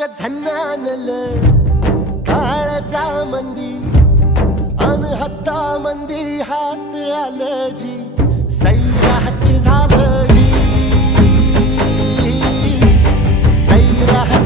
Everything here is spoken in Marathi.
ग झन्नानल काळजा मंदी अन हत्ता मंदी हात आलं जी सैराट झालं जी सैराट